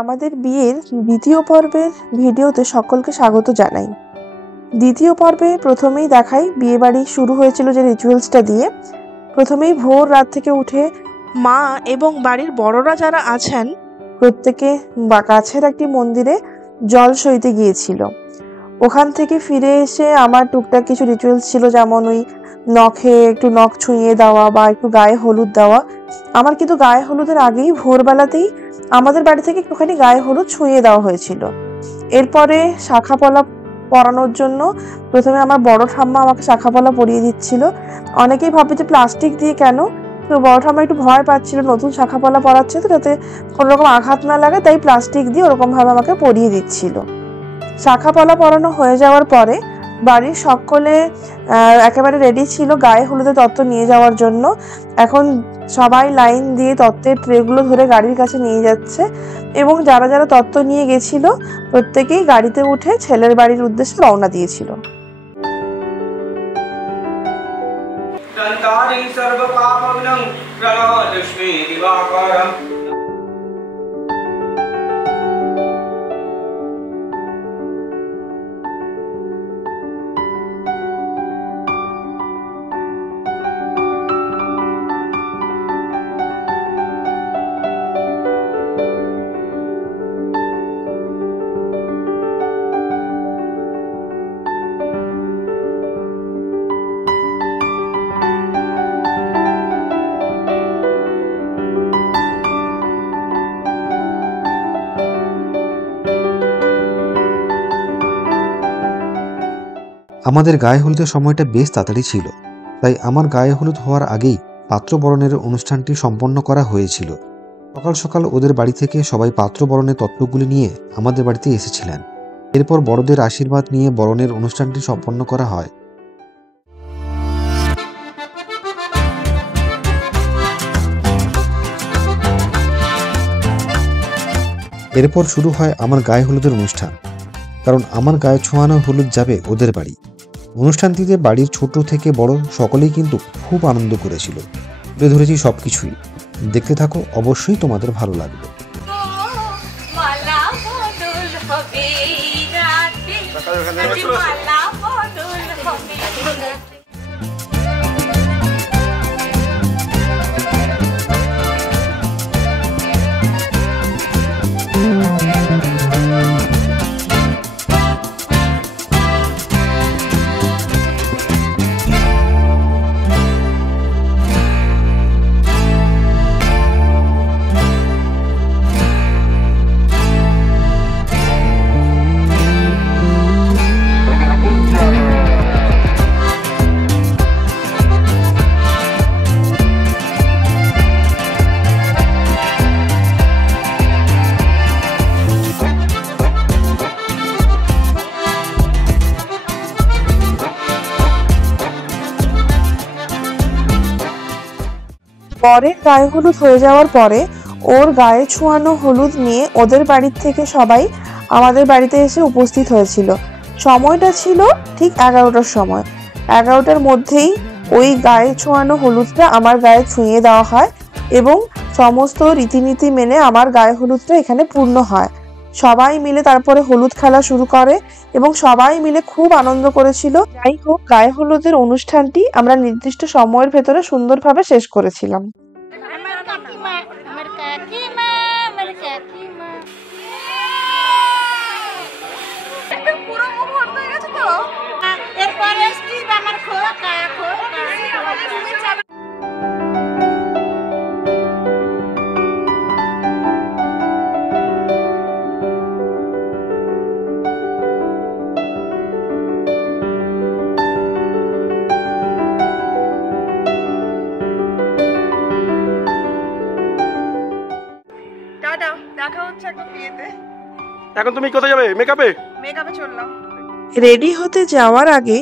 আমাদের বিয়ের দ্বিতীয় পর্বের ভিডিওতে সকলকে স্বাগত জানাই। দ্বিতীয় পর্বে প্রথমেই দেখাই বিয়ে বাড়ি শুরু হয়েছিল যে রিচুয়ালসটা দিয়ে। প্রথমেই ভোর রাত থেকে উঠে মা এবং বাড়ির বড়রা যারা আছেন প্রত্যেকে কাছের একটি মন্দিরে জল সইতে গিয়েছিল। ওখান থেকে ফিরে এসে আমার টুকটাক কিছু রিচুয়ালস ছিল, যেমন ওই নখে একটু নখ ছুঁয়ে দেওয়া বা একটু গায়ে হলুদ দেওয়া। আমার কিন্তু গায়ে হলুদের আগেই ভোরবেলাতেই আমাদের বাড়ি থেকে একটুখানি গায়ে হলুদ ছুঁয়ে দেওয়া হয়েছিল। এরপরে শাখাপলা পরানোর জন্য প্রথমে আমার বড় ঠাম্মা আমাকে শাখাপলা পরিয়ে দিচ্ছিল। অনেকেই ভাবে যে প্লাস্টিক দিয়ে কেন, তো বড় ঠাম্মা একটু ভয় পাচ্ছিল নতুন শাখাপলা পরাচ্ছে তো, যাতে কোনো রকম আঘাত না লাগে, তাই প্লাস্টিক দিয়ে ওরকমভাবে আমাকে পরিয়ে দিচ্ছিল। শাখাপলা পরানো হয়ে যাওয়ার পরে বাড়ির সকলে একেবারে রেডি ছিল গায়ে হলুদের তত্ত্ব নিয়ে যাওয়ার জন্য। এখন সবাই লাইন দিয়ে তত্ত্বের ট্রেগুলো ধরে গাড়ির কাছে নিয়ে যাচ্ছে এবং যারা যারা তত্ত্ব নিয়ে গেছিল প্রত্যেকেই গাড়িতে উঠে ছেলের বাড়ির উদ্দেশ্যে রওনা দিয়েছিল। আমাদের গায়ে হলুদের সময়টা বেশ তাড়াতাড়ি ছিল, তাই আমার গায়ে হলুদ হওয়ার আগেই পাত্র বরণের অনুষ্ঠানটি সম্পন্ন করা হয়েছিল। সকাল সকাল ওদের বাড়ি থেকে সবাই পাত্র বরণের তত্ত্বগুলি নিয়ে আমাদের বাড়িতে এসেছিলেন। এরপর বড়দের আশীর্বাদ নিয়ে বরণের অনুষ্ঠানটি সম্পন্ন করা হয়। এরপর শুরু হয় আমার গায়ে হলুদের অনুষ্ঠান, কারণ আমার গায়ে ছোঁয়ানো হলুদ যাবে ওদের বাড়ি। অনুষ্ঠানটিতে বাড়ির ছোট থেকে বড় সকলেই কিন্তু খুব আনন্দ করেছিল। তুলে ধরেছি সবকিছুই, দেখতে থাকো, অবশ্যই তোমাদের ভালো লাগবে। পরের গায়ে হলুদ হয়ে যাওয়ার পরে ওর গায়ে ছোঁয়ানো হলুদ নিয়ে ওদের বাড়ির থেকে সবাই আমাদের বাড়িতে এসে উপস্থিত হয়েছিল। সময়টা ছিল ঠিক 11টার সময়। 11টার মধ্যেই ওই গায়ে ছোঁয়ানো হলুদটা আমার গায়ে ছুঁয়ে দেওয়া হয় এবং সমস্ত রীতিনীতি মেনে আমার গায়ে হলুদটা এখানে পূর্ণ হয়। সবাই মিলে তারপরে হলুদ খেলা শুরু করে এবং সবাই মিলে খুব আনন্দ করেছিল। যাই হোক, গায়ে হলুদের অনুষ্ঠানটি আমরা নির্দিষ্ট সময়ের ভেতরে সুন্দরভাবে শেষ করেছিলাম। এখন তুমি কোথায় যাবে? মেকআপে চললাম। রেডি হতে যাওয়ার আগে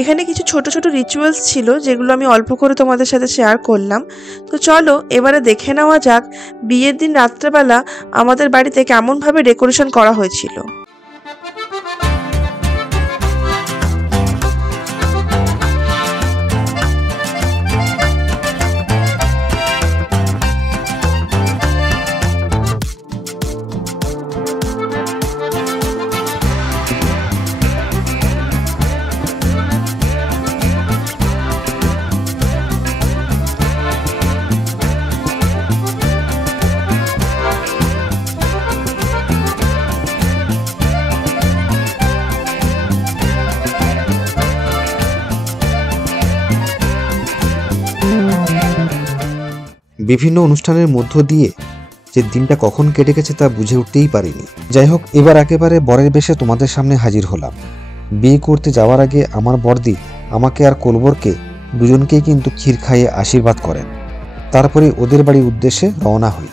এখানে কিছু ছোট ছোট রিচুয়ালস ছিল, যেগুলো আমি অল্প করে তোমাদের সাথে শেয়ার করলাম। তো চলো এবারে দেখে নেওয়া যাক বিয়ের দিন রাত্রেবেলা আমাদের বাড়িতে কেমনভাবে ডেকোরেশন করা হয়েছিল। বিভিন্ন অনুষ্ঠানের মধ্য দিয়ে যে দিনটা কখন কেটে গেছে তা বুঝে উঠতেই পারিনি। যাই হোক, এবার একেবারে বরের বেশে তোমাদের সামনে হাজির হলাম। বিয়ে করতে যাওয়ার আগে আমার বড়দি আমাকে আর কলবরকে দুজনকেই কিন্তু ক্ষীর খাইয়ে আশীর্বাদ করেন। তারপরে ওদের বাড়ির উদ্দেশ্যে রওনা হই।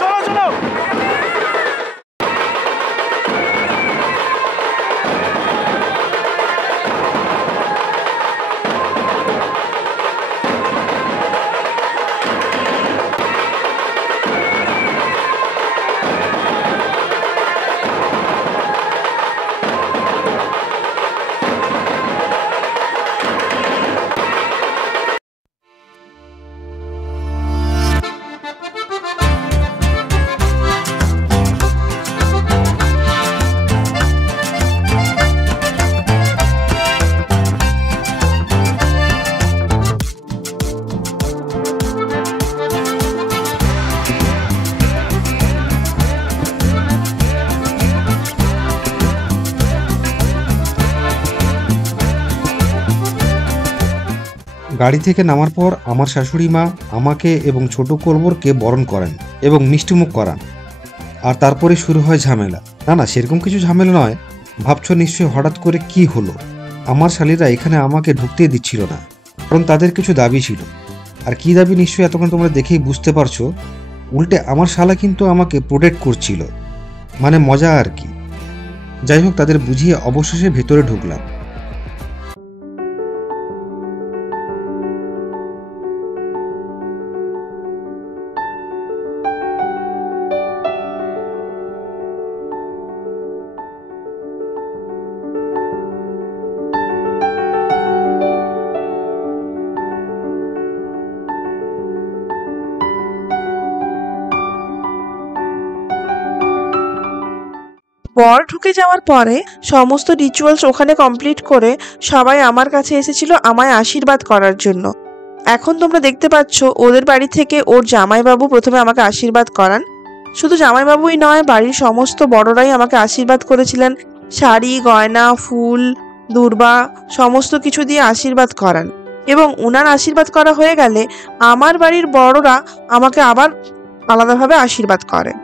চলো চলো। গাড়ি থেকে নামার পর আমার শাশুড়ি মা আমাকে এবং ছোট কলবরকে বরণ করেন এবং মিষ্টিমুখ করান। আর তারপরে শুরু হয় ঝামেলা। না, সেরকম কিছু ঝামেলা নয়। ভাবছো নিশ্চয়ই হঠাৎ করে কি হলো। আমার শালীরা এখানে আমাকে ঢুকতেই দিচ্ছিল না, কারণ তাদের কিছু দাবি ছিল। আর কি দাবি নিশ্চয়ই এতক্ষণ তোমরা দেখেই বুঝতে পারছো। উল্টে আমার শালা কিন্তু আমাকে প্রোটেক্ট করছিল, মানে মজা আর কি। যাই হোক, তাদের বুঝিয়ে অবশেষে ভেতরে ঢুকলাম। বর ঢুকে যাওয়ার পরে সমস্ত রিচুয়ালস ওখানে কমপ্লিট করে সবাই আমার কাছে এসেছিল আমায় আশীর্বাদ করার জন্য। এখন তোমরা দেখতে পাচ্ছ ওদের বাড়ি থেকে ওর জামাইবাবু প্রথমে আমাকে আশীর্বাদ করান। শুধু জামাইবাবুই নয়, বাড়ির সমস্ত বড়রাই আমাকে আশীর্বাদ করেছিলেন। শাড়ি, গয়না, ফুল, দূর্বা সমস্ত কিছু দিয়ে আশীর্বাদ করান। এবং ওনার আশীর্বাদ করা হয়ে গেলে আমার বাড়ির বড়রা আমাকে আবার আলাদাভাবে আশীর্বাদ করেন।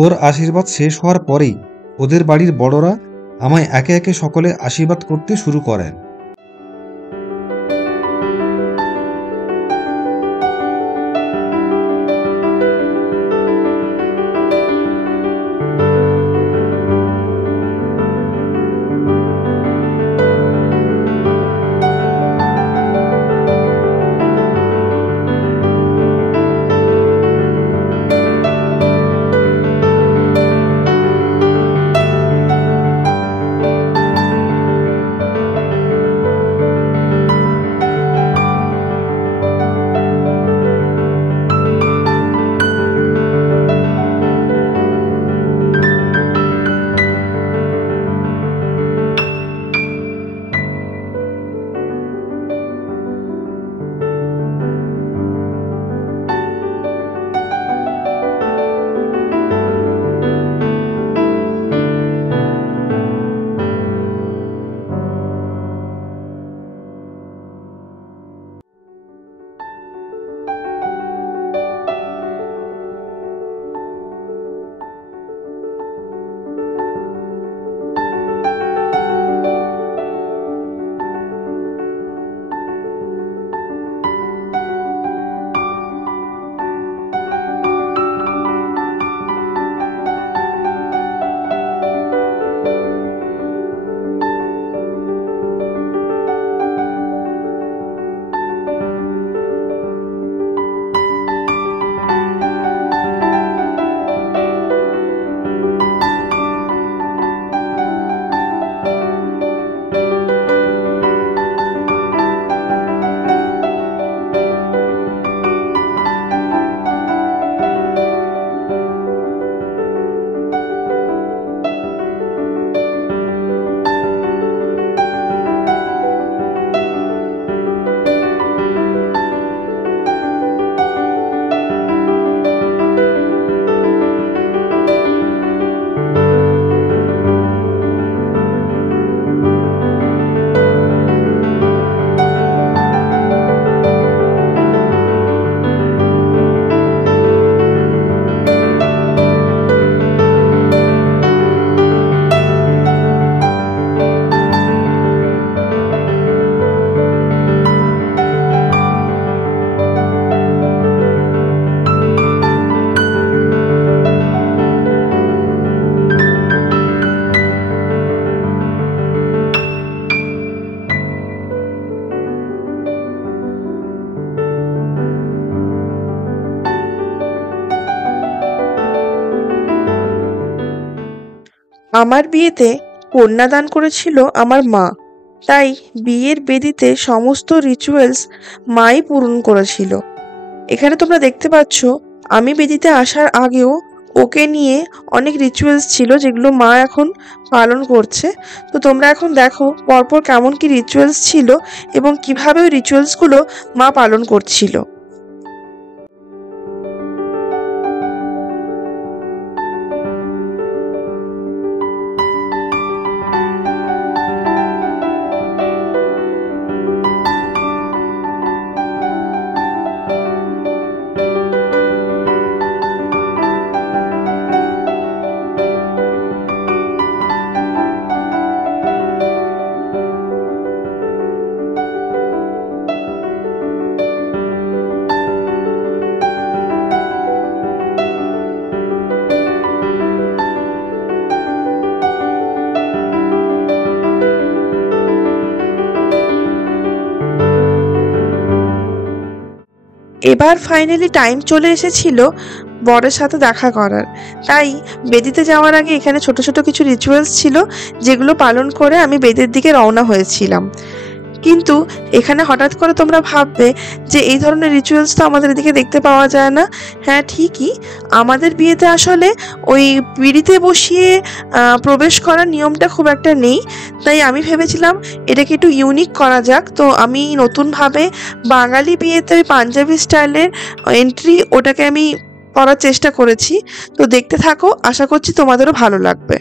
ওর আশীর্বাদ শেষ হওয়ার পরেই ওদের বাড়ির বড়রা আমায় একে একে সকলে আশীর্বাদ করতে শুরু করেন। আমার বিয়েতে কন্যাদান করেছিল আমার মা, তাই বিয়ের বেদিতে সমস্ত রিচুয়ালস মাই পূরণ করেছিল। এখানে তোমরা দেখতে পাচ্ছ আমি বেদিতে আসার আগেও ওকে নিয়ে অনেক রিচুয়ালস ছিল যেগুলো মা এখন পালন করছে। তো তোমরা এখন দেখো পরপর কেমন কি রিচুয়ালস ছিল এবং কিভাবে ওই রিচুয়ালসগুলো মা পালন করছিল। এবার ফাইনালি টাইম চলে এসেছিল বরের সাথে দেখা করার। তাই বেদিতে যাওয়ার আগে এখানে ছোট ছোট কিছু রিচুয়ালস ছিল যেগুলো পালন করে আমি বেদের দিকে রওনা হয়েছিলাম। কিন্তু এখানে হঠাৎ করে তোমরা ভাববে যে এই ধরনের রিচুয়ালস তো আমাদের এদিকে দেখতে পাওয়া যায় না। হ্যাঁ ঠিকই, আমাদের বিয়েতে আসলে ওই পিঁড়িতে বসিয়ে প্রবেশ করার নিয়মটা খুব একটা নেই। তাই আমি ভেবেছিলাম এটাকে একটু ইউনিক করা যাক। তো আমি নতুনভাবে বাঙালি বিয়েতে ওই পাঞ্জাবি স্টাইলের এন্ট্রি ওটাকে আমি করার চেষ্টা করেছি। তো দেখতে থাকো, আশা করছি তোমাদেরও ভালো লাগবে।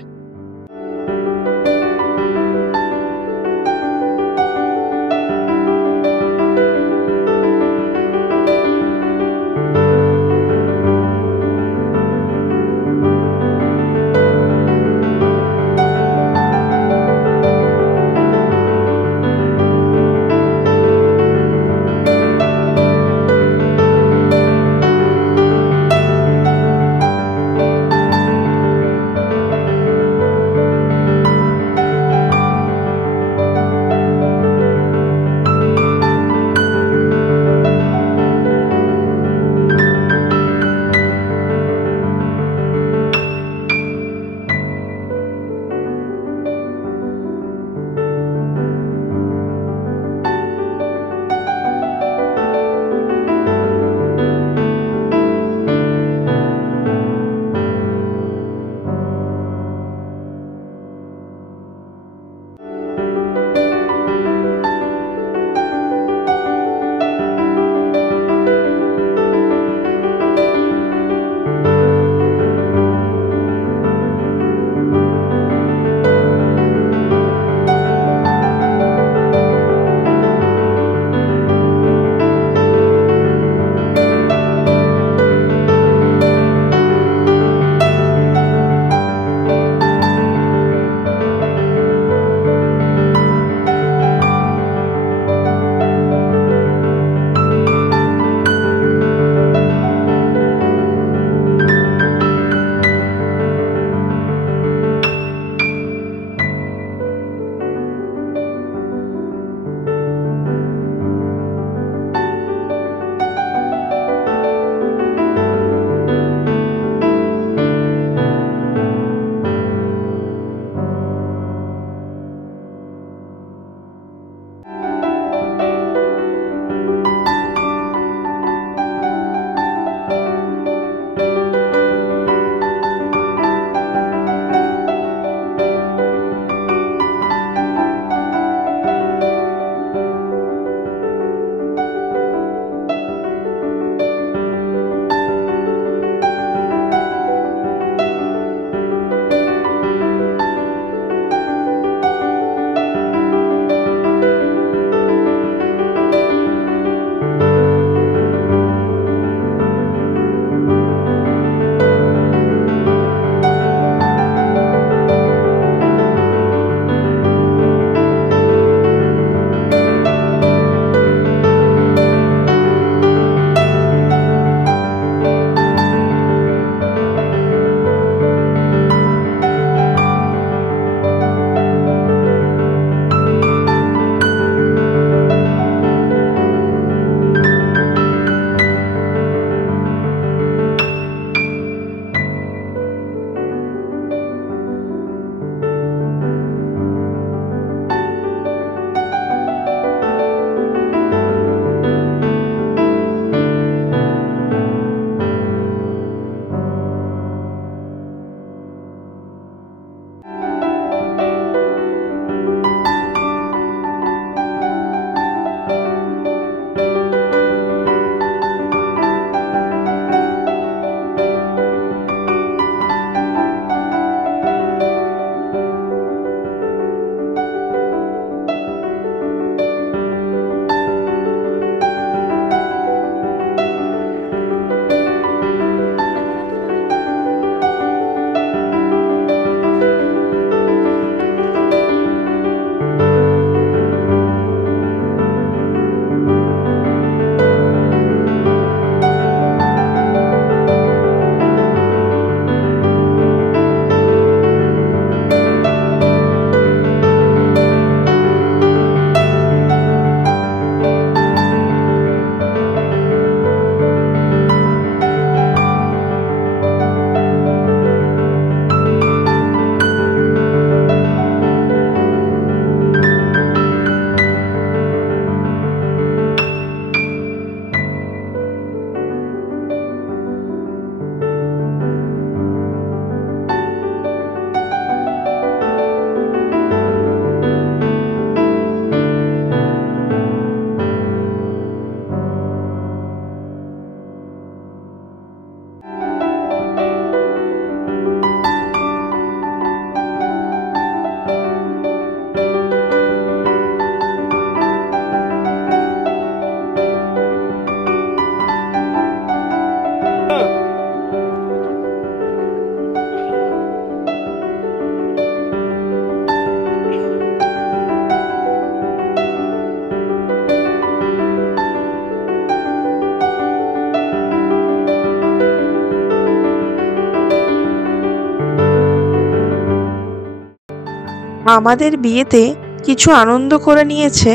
আমাদের বিয়েতে কিছু আনন্দ করে নিয়েছে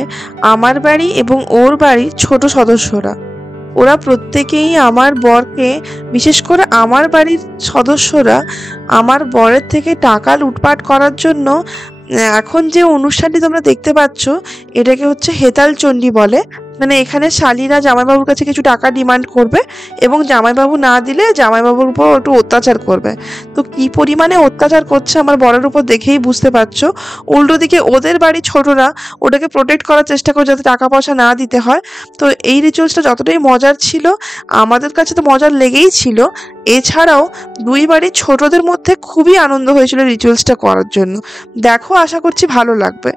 আমার বাড়ি এবং ওর বাড়ির ছোট সদস্যরা। ওরা প্রত্যেকেই আমার বরকে, বিশেষ করে আমার বাড়ির সদস্যরা, আমার বরের থেকে টাকা লুটপাট করার জন্য এখন যে অনুষ্ঠানটি তোমরা দেখতে পাচ্ছ এটাকে হচ্ছে হেতাল চণ্ডী বলে। মানে এখানে শালীরা জামাইবাবুর কাছে কিছু টাকা ডিমান্ড করবে এবং জামাইবাবু না দিলে জামাইবাবুর উপর একটু অত্যাচার করবে। তো কি পরিমাণে অত্যাচার করছে আমার বরের উপর দেখেই বুঝতে পারছো। উল্টো দিকে ওদের বাড়ির ছোটরা ওটাকে প্রোটেক্ট করার চেষ্টা করে যাতে টাকা পয়সা না দিতে হয়। তো এই রিচুয়ালসটা যতটাই মজার ছিল আমাদের কাছে তো মজার লেগেই ছিল, এছাড়াও দুই বাড়ির ছোটদের মধ্যে খুবই আনন্দ হয়েছিল রিচুয়ালসটা করার জন্য। দেখো, আশা করছি ভালো লাগবে।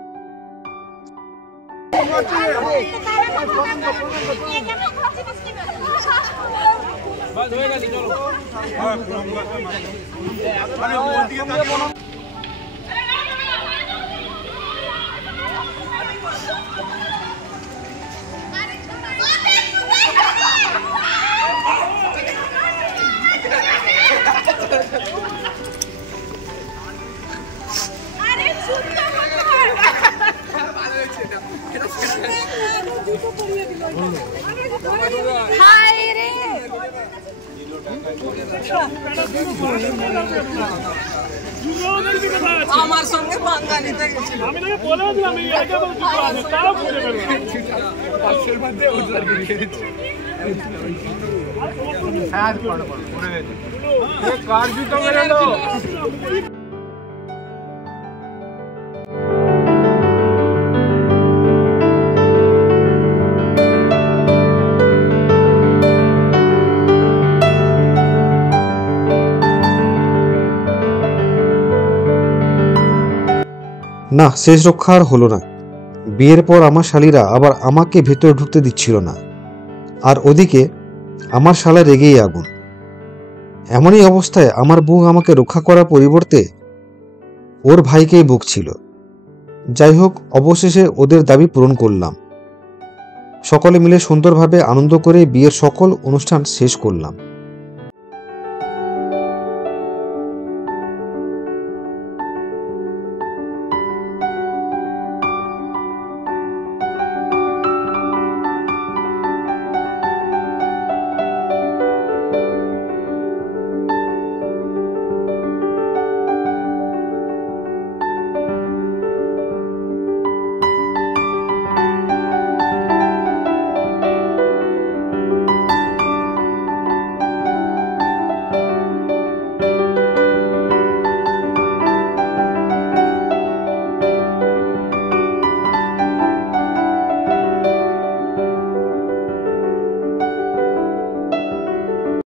আমার সঙ্গে পাঙ্গা নিতে গেছিল, আমি তোকে বলেছিলাম এই আইডিয়া বলতে আছে, তাও বুঝে গেল পাশের মধ্যে উদ্ধার করে গেছে। হ্যাঁ পড়ো পড়ে গেছে এ কার জুতো মেরে লো। না, শেষ রক্ষা আর হলো না। বিয়ের পর আমার শালীরা আবার আমাকে ভেতরে ঢুকতে দিচ্ছিল না, আর ওদিকে আমার শালা রেগেই আগুন। এমনই অবস্থায় আমার বউ আমাকে রক্ষা করার পরিবর্তে ওর ভাইকেই বকছিল। যাই হোক, অবশেষে ওদের দাবি পূরণ করলাম। সকলে মিলে সুন্দরভাবে আনন্দ করে বিয়ের সকল অনুষ্ঠান শেষ করলাম।